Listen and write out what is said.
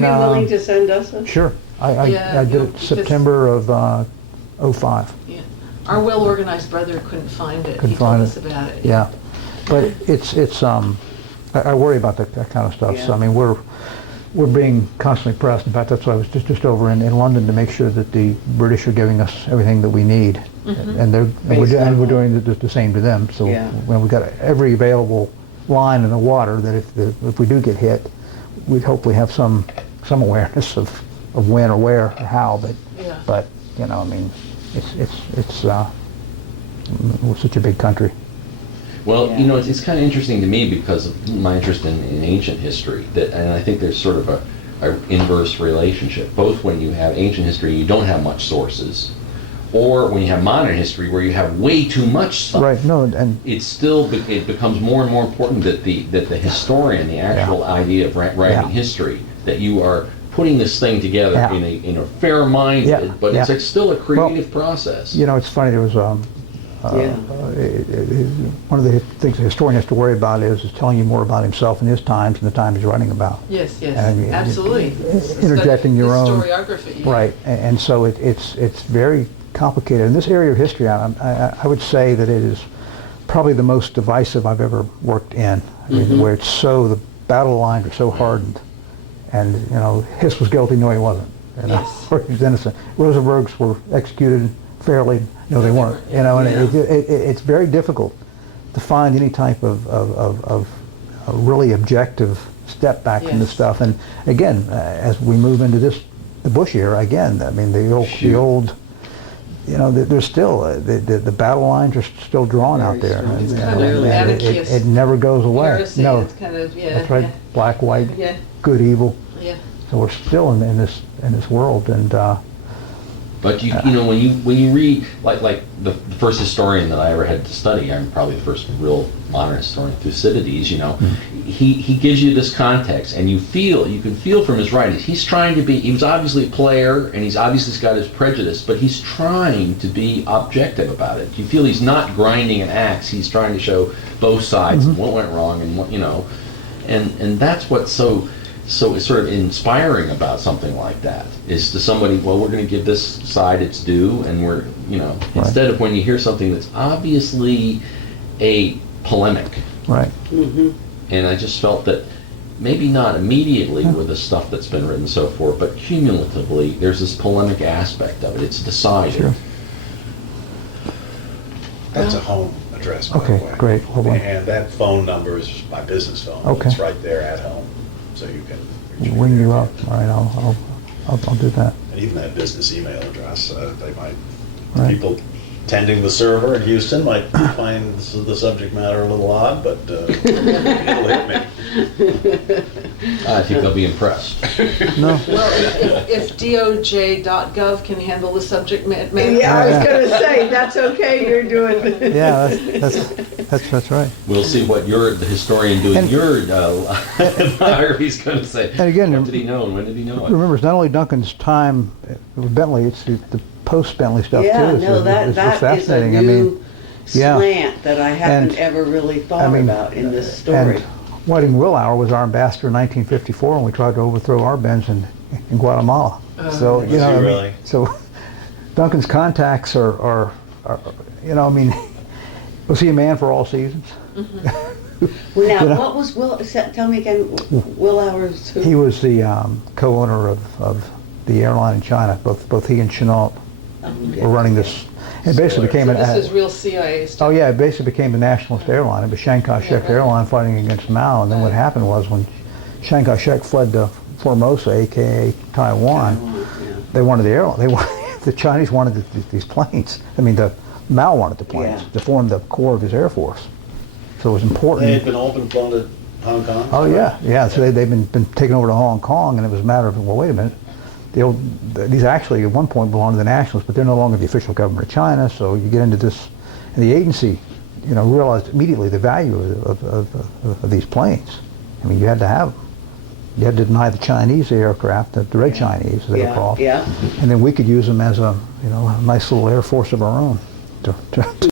you be willing to send us a? Sure. I did it September of '05. Yeah. Our well-organized brother couldn't find it. Couldn't He told find us it. about it. Yeah, but it's I worry about that kind of stuff. So I mean, we're being constantly pressed. In fact, that's why I was just over in London to make sure that the British are giving us everything that we need, and we're doing the same to them. So when we've got every available line in the water, that if we do get hit, we'd hopefully have some awareness of when or where or how. But you know, I mean, we're such a big country. Well, you know, it's kind of interesting to me because of my interest in ancient history, and I think there's sort of a inverse relationship. Both when you have ancient history, you don't have much sources, or when you have modern history, where you have way too much stuff. Right. No, and it becomes more and more important that the historian, the actual idea of writing history, that you are putting this thing together in a fair-minded, but it's still a creative process. You know, it's funny. There was one of the things a historian has to worry about is telling you more about himself and his times and the time he's writing about. Yes, and, absolutely. Interjecting your own historiography. Right, and so it's very complicated. In this area of history, I would say that it is probably the most divisive I've ever worked in. I mean, where it's the battle lines are so hardened, and you know, Hiss was guilty, no, he wasn't. You know, or he was innocent. Rosenbergs were executed fairly. No, they weren't. You know, and it's very difficult to find any type of a really objective step back from this stuff. And again, as we move into the Bush era, again, I mean, the old, you know, there's still the battle lines are still drawn out there. It's kind of anarchist. It never goes away. Heresy. No, It's kind of, that's right. Black, white, good, evil. Yeah. So we're still in this world, and. But you know, when you read like the first historian that I ever had to study, I'm probably the first real modern historian, Thucydides. You know, he gives you this context, and you can feel from his writings, he was obviously a player, and he's obviously got his prejudice, but he's trying to be objective about it. You feel he's not grinding an axe; he's trying to show both sides and what went wrong, and what, you know, and that's what's so it's sort of inspiring about something like that, is to somebody, well, we're going to give this side its due, and we're, you know, instead of when you hear something that's obviously a polemic. Right. And I just felt that maybe not immediately with the stuff that's been written so forth, but cumulatively, there's this polemic aspect of it. It's decided. Sure. That's a home address, by the way. Great. Hold on. And that phone number is my business phone. Okay. It's right there at home, so you can reach me Wing you there. up. All right, I'll do that. And even that business email address, they might, Right. people tending the server in Houston might find the subject matter a little odd, but it'll hit me. I think they'll be impressed. No. Well, if DOJ.gov can handle the subject matter. Yeah, I was going to say, that's okay, you're doing. Yeah, that's right. We'll see what the historian doing your biography is going to say. And again, what did he know and when did he know it? Remember, it's not only Duncan's time with Bentley; it's the post-Bentley stuff too. Yeah, It's no, that is a fascinating. I new mean, yeah. slant that I haven't And, ever really thought about in this story. And Whiting Willauer was our ambassador in 1954 when we tried to overthrow Arbenz in Guatemala. So you know, really? So Duncan's contacts are you know, I mean, was he a man for all seasons? Well, now, you know? what was tell me again, Willauer's who? He was the co-owner of the airline in China. Both he and Chenault were running this. It basically became This is real CIA stuff. Oh yeah, it basically became the nationalist airline. It was Chiang Kai-shek airline fighting against Mao, and then what happened was when Chiang Kai-shek fled to Formosa, aka Taiwan, they wanted the airline. The Chinese wanted these planes. I mean, the Mao wanted the planes to form the core of his air force. So it was important. They had been open flown to Hong Kong? Oh yeah. So they've been taken over to Hong Kong, and it was a matter of, well, wait a minute. These actually at one point belonged to the nationalists, but they're no longer the official government of China. So you get into this, and the agency, you know, realized immediately the value of these planes. I mean, you had to have them. You had to deny the Chinese aircraft, the Red Chinese, as they were called, and then we could use them as a nice little air force of our own.